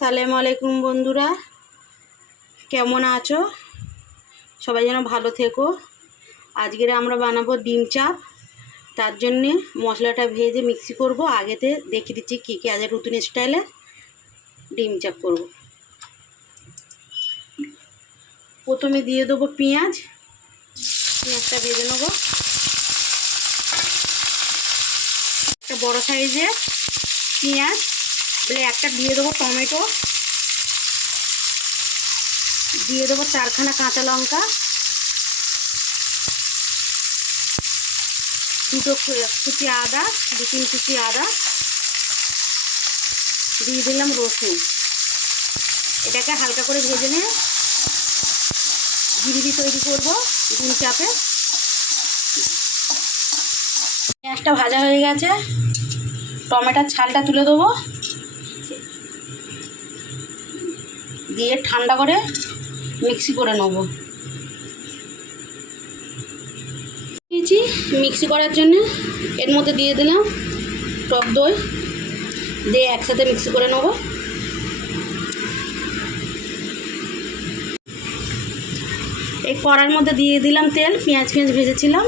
সালামু আলাইকুম বন্ধুরা, কেমন আছো? সবাই যেন ভালো থেকো। আজকের আমরা বানাবো ডিম চাপ। তার জন্যে মশলাটা ভেজে মিক্সি করব। আগেতে দেখিয়ে দিচ্ছি কী কী আজকে নতুন স্টাইলে ডিম চাপ করব। প্রথমে দিয়ে দেবো পেঁয়াজটা ভেজে নেবো। একটা বড় সাইজের পেঁয়াজ, বলে একটা দিয়ে দেবো টমেটো, দিয়ে দেবো 4খানা কাঁচা লঙ্কা, 2 কুচি আদা, 2-3 কুচি আদা, দিয়ে দিলাম রসুন। এটাকে হালকা করে ভেজে নিয়ে গ্রেভি তৈরি করব ডিম চাপে। পেঁয়াজটা ভাজা হয়ে গেছে, টমেটোর ছালটা তুলে দেবো, দিয়ে ঠান্ডা করে মিক্সি করে নেব। নিয়েছি মিক্সি করার জন্য, এর মধ্যে দিয়ে দিলাম টক দই, দিয়ে একসাথে মিক্সি করে নেব। এই কড়ার মধ্যে দিয়ে দিলাম তেল, পেঁয়াজ ভেজেছিলাম।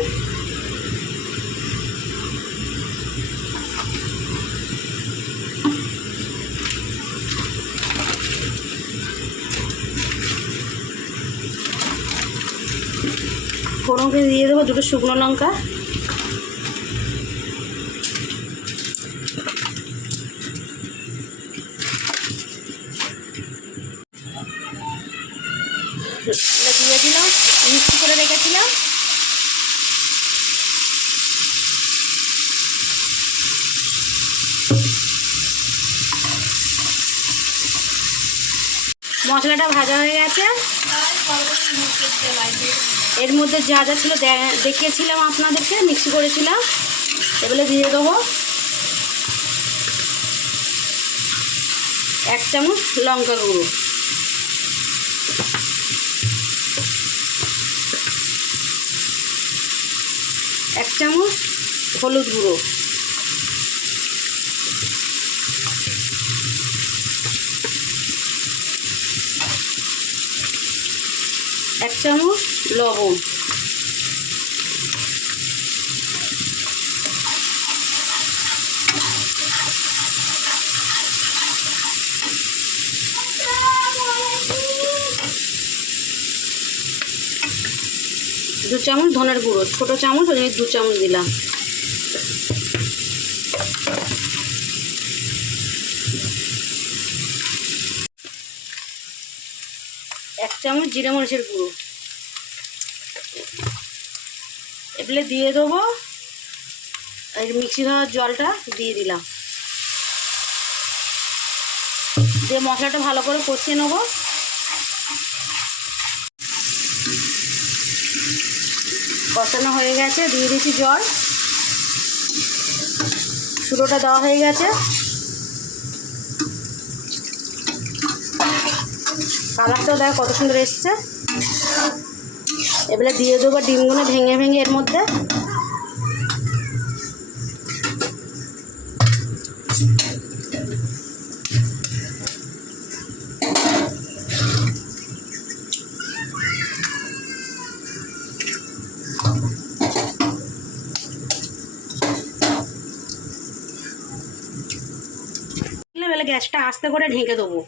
ফোড়নকে দিয়ে দেবো 2টো শুকনো লঙ্কা, দিয়ে দিলাম মিক্সি করে রেখেছিলাম। মশলাটা ভাজা হয়ে গেছে, এর মধ্যে যা যা ছিল দেখিয়েছিলাম আপনাদেরকে, মিক্সি করেছিলাম, এগুলো দিয়ে দেবো। 1 চামচ লঙ্কা গুঁড়ো, 1 চামচ হলুদ গুঁড়ো, 1 চামচ লবণ, দু চামচ ধনের গুঁড়ো, ছোটো চামচ, ওই 2 চামচ দিলাম। এক চামচ জিরে মরিচের গুঁড়ো, এগুলো দিয়ে দেবো। এই মিক্সি ধরার জলটা দিয়ে দিলাম, দিয়ে মশলাটা ভালো করে কষিয়ে নেবো। কষানো হয়ে গেছে, দিয়ে দিচ্ছি জল, শুকোটা দেওয়া হয়ে গেছে। কালারটাও দেখো কত সুন্দর এসছে। এবারে দিয়ে দেবো ডিমগুলো ভেঙে ভেঙে এর মধ্যে। এবারে গ্যাসটা আস্তে করে ঢেকে দেবো,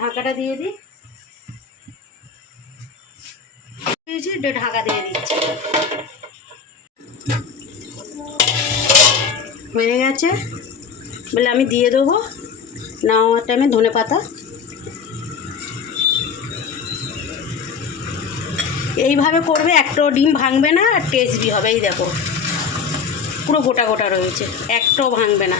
ঢাকাটা দিয়ে দিই, ঢাকা দিয়ে দিচ্ছি। হয়ে গেছে, বলে আমি দিয়ে দেবো নাওয়ার টাইমে ধনেপাতা। এইভাবে করবে, একটাও ডিম ভাঙবে না, আর টেস্টি হবে। এই দেখো পুরো গোটা গোটা রয়েছে, একটাও ভাঙবে না।